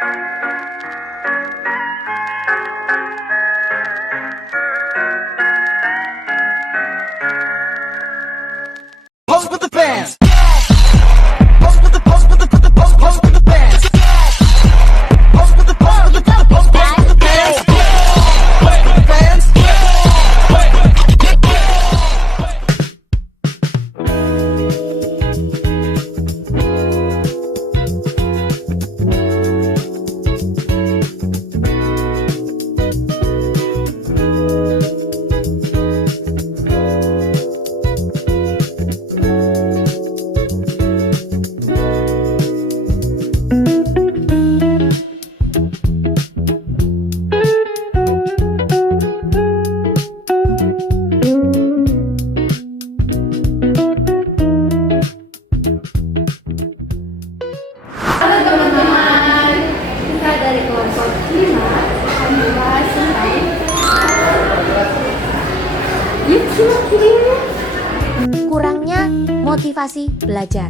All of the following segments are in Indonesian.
Pose with the bands. Pose with the pose with the pose with the bands. Pose with the pose with the pose with the bands. Pose with the bands. Halo teman-teman, kita dari kelompok 5 akan membahas tentang yuk simak videonya. Kurangnya motivasi belajar.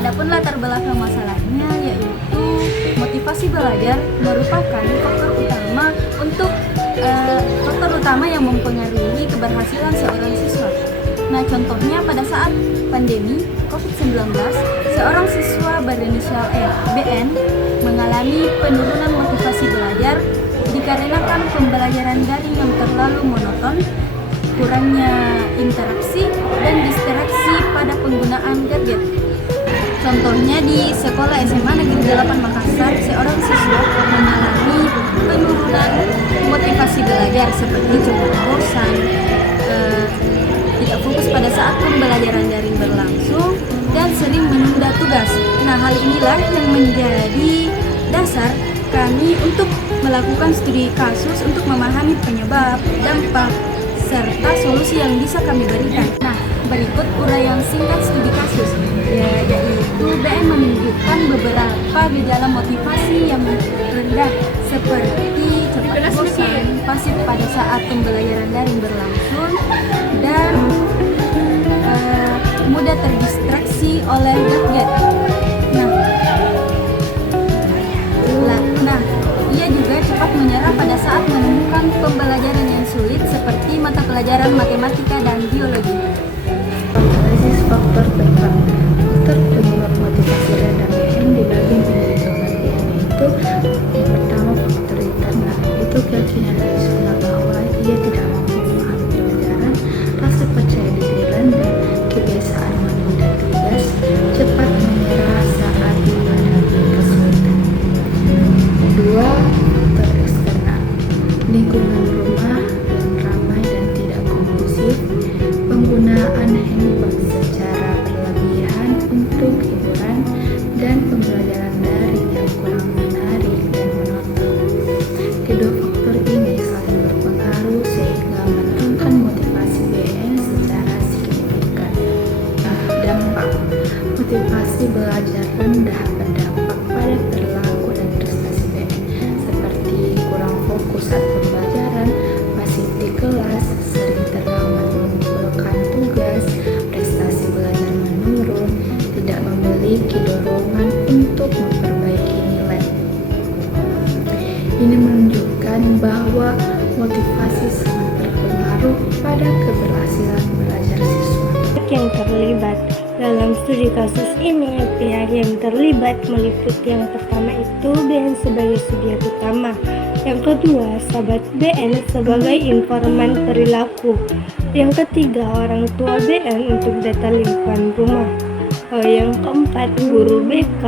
Adapun latar belakang masalahnya yaitu motivasi belajar merupakan faktor utama yang mempengaruhi keberhasilan seorang siswa. Nah, contohnya pada saat pandemi COVID-19, seorang siswa berinisial BN mengalami penurunan motivasi belajar dikarenakan pembelajaran daring yang terlalu monoton, kurangnya interaksi, dan distraksi pada penggunaan gadget. Contohnya di sekolah SMA Negeri 8 Makassar, seorang siswa mengalami penurunan motivasi belajar seperti cepat bosan, tidak fokus pada saat pembelajaran daring berlangsung, dan sering menunda tugas. Nah, hal inilah yang menjadi dasar kami untuk melakukan studi kasus untuk memahami penyebab, dampak, serta solusi yang bisa kami berikan. Nah, berikut uraian singkat studi kasus, yaitu BN menunjukkan beberapa gejala motivasi yang rendah seperti cepat bosan, pasif pada saat pembelajaran daring berlangsung, dan mudah terdistraksi oleh gadget. Nah, ia juga cepat menyerah pada saat menemukan pembelajaran yang sulit seperti mata pelajaran matematika dan biologi. Analisis faktor penyebab motivasi rendah BN dibagi menjadi 2 bagian, yaitu yang pertama faktor internal, yaitu keyakinan dari siswa bahwa ia tidak mampu memahami pelajaran, rasa percaya diri rendah, kebiasaan menunda tugas, cepat menyerah saat menghadapi kesulitan. 2. Faktor eksternal, lingkungan rumah yang ramai dan tidak kondusif, penggunaan handphone secara berlebihan untuk hiburan, dan pembelajaran daring yang kurang menarik dan monoton. Kedua faktor ini saling berpengaruh sehingga menurunkan motivasi BN secara signifikan. Dampak motivasi belajar rendah berdampak pada perilaku dan prestasi BN, seperti kurang fokus saat pembelajaran, pasif di kelas, sering terlambat mengumpulkan tugas, prestasi belajar menurun, tidak memiliki dorongan untuk memperbaiki nilai. Ini menunjukkan bahwa motivasi sangat berpengaruh pada keberhasilan belajar siswa. Yang terlibat dalam studi kasus ini, pihak yang terlibat meliputi yang pertama itu BN sebagai subjek utama, yang kedua sahabat BN sebagai informan perilaku, yang ketiga orang tua BN untuk data lingkungan rumah, yang keempat guru BK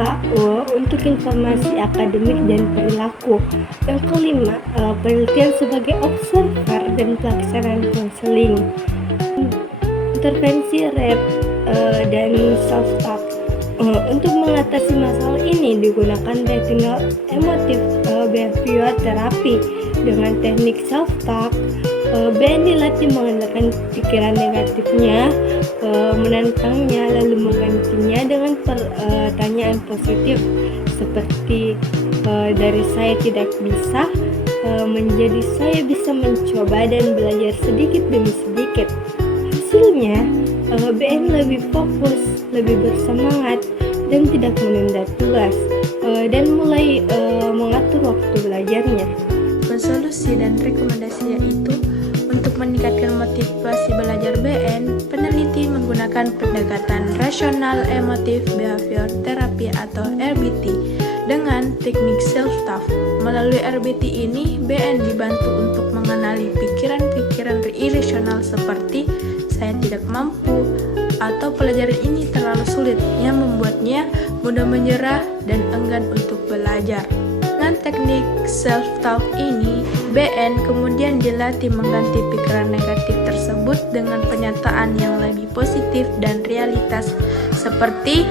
untuk informasi akademik dan perilaku, yang kelima penelitian sebagai observer dan pelaksanaan konseling, intervensi REP dan self-talk. Untuk mengatasi masalah ini digunakan retinal emotive behavior therapy dengan teknik self-talk. BN dilatih mengandalkan pikiran negatifnya, menantangnya, lalu menggantinya dengan pertanyaan positif seperti dari saya tidak bisa, menjadi saya bisa mencoba dan belajar sedikit demi sedikit. Hasilnya, BN lebih fokus, lebih bersemangat, dan tidak menunda tugas, dan mulai mengatur waktu belajarnya. Solusi dan rekomendasinya itu untuk meningkatkan motivasi belajar BN, peneliti menggunakan pendekatan rasional emotif behavior therapy atau RBT dengan teknik self-talk. Melalui RBT ini, BN dibantu untuk mengenali pikiran-pikiran irasional seperti saya tidak mampu atau pelajaran ini terlalu sulit yang membuatnya mudah menyerah dan enggan untuk belajar. Dengan teknik self-talk ini, BN kemudian dilatih mengganti pikiran negatif tersebut dengan pernyataan yang lebih positif dan realitas seperti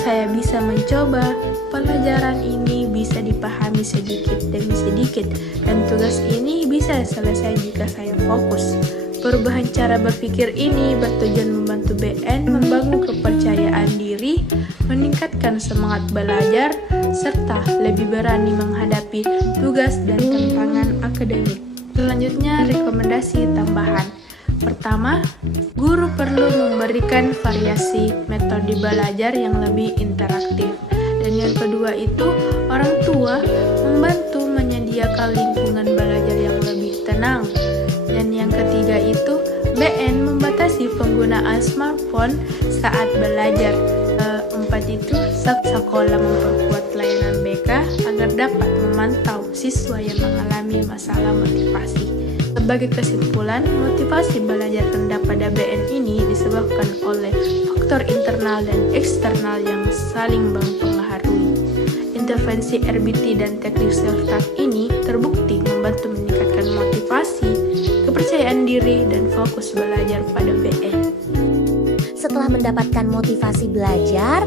saya bisa mencoba, pelajaran ini bisa dipahami sedikit demi sedikit, dan tugas ini bisa selesai jika saya fokus. Perubahan cara berpikir ini bertujuan membantu BN membangun kepercayaan diri, meningkatkan semangat belajar, serta lebih berani menghadapi tugas dan tantangan akademik. Selanjutnya, rekomendasi tambahan. Pertama, guru perlu memberikan variasi metode belajar yang lebih interaktif. Dan yang kedua itu, orang tua membantu menyediakan lingkungan belajar yang lebih tenang. Dan yang ketiga itu, BN membatasi penggunaan smartphone saat belajar. Keempat itu, sekolah memperkuat layanan BK agar dapat memantau siswa yang mengalami masalah motivasi. Sebagai kesimpulan, motivasi belajar rendah pada BN ini disebabkan oleh faktor internal dan eksternal yang saling mempengaruhi. Intervensi RBT dan teknik self-talk ini terbukti membantu meningkatkan motivasi, kepercayaan diri, dan fokus belajar pada BN. Setelah mendapatkan motivasi belajar,